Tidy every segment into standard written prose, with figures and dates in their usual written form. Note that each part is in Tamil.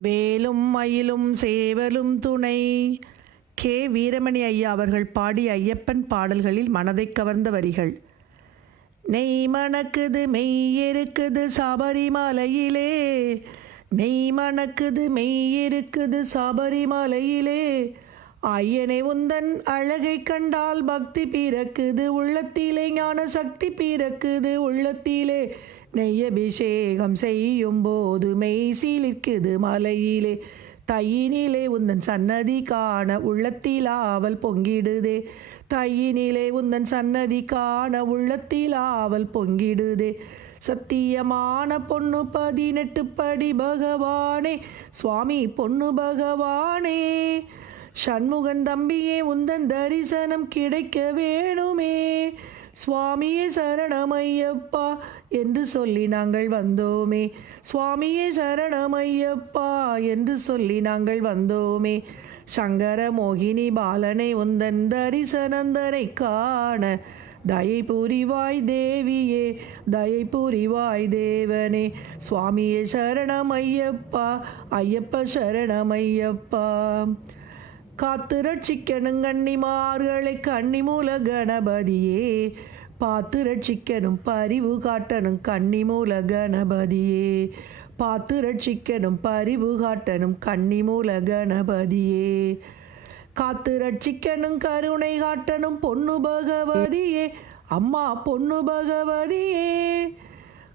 வேலும் மயிலும் சேவலும் துணை. கே. வீரமணி ஐயா அவர்கள் பாடிய ஐயப்பன் பாடல்களில் மனதை கவர்ந்த வரிகள். நெய் மணக்குது மெய்யிருக்குது சபரிமலையிலே, நெய் மணக்குது மெய்யிருக்குது சபரிமலையிலே, ஐயனை உந்தன் அழகை கண்டால் பக்தி பிறக்குது உள்ளத்திலே, ஞான சக்தி பிறக்குது உள்ளத்திலே, நெய்யபிஷேகம் செய்யும் போது மெய் சீலிக்குது மலையிலே, தையினிலே உந்தன் சன்னதி காண உள்ளத்தில் ஆவல் பொங்கிடுதே, தையினிலே உந்தன் சன்னதி காண உள்ளத்தில் ஆவல் பொங்கிடுதே, சத்தியமான பொண்ணு 18 படி பகவானே, சுவாமி பொண்ணு பகவானே, சண்முகன் தம்பியே உந்தன் தரிசனம் கிடைக்க வேணுமே, சுவாமியே சரணமையப்பா என்று சொல்லி நாங்கள் வந்தோமே, சுவாமியே சரணமையப்பா என்று சொல்லி நாங்கள் வந்தோமே, சங்கர மோகினி பாலனை உந்தன் தரிசனந்தனை காண தயை புரிவாய் தேவியே, தயை புரிவாய் தேவனே, சுவாமியே சரணமையப்பா, ஐயப்ப சரணமையப்பா, காத்து ரட்சிக்கணும் கன்னிமார்களை கன்னிமூல கணபதியே, பார்த்து ரட்சிக்கணும் பரிவு காட்டணும் கன்னிமூல கணபதியே, பார்த்து ரட்சிக்கணும் பரிவு காட்டணும் கன்னிமூல கணபதியே, காத்து ரட்சிக்கணும் கருணை காட்டணும் பொண்ணு பகவதியே, அம்மா பொண்ணு பகவதியே,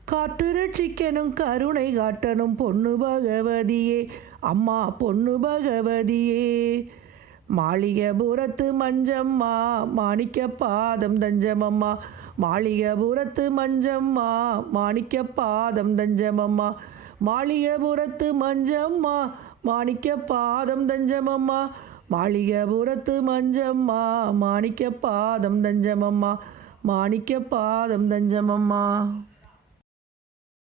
காத்து ரட்சிக்கணும் கருணை காட்டணும் பொண்ணு பகவதியே, அம்மா பொண்ணு பகவதியே, மாளிகபுரத்து மஞ்சம்மா மாணிக்க பாதம் தஞ்சமம்மா, மாளிகபுரத்து மஞ்சம்மா மாணிக்க பாதம் தஞ்சமம்மா, மாளிகபுரத்து மஞ்சம்மா மாணிக்க பாதம் தஞ்சமம்மா, மாளிகபுரத்து மஞ்சம்மா மாணிக்க பாதம் தஞ்சமம்மா, மாணிக்க பாதம் தஞ்சமம்மா.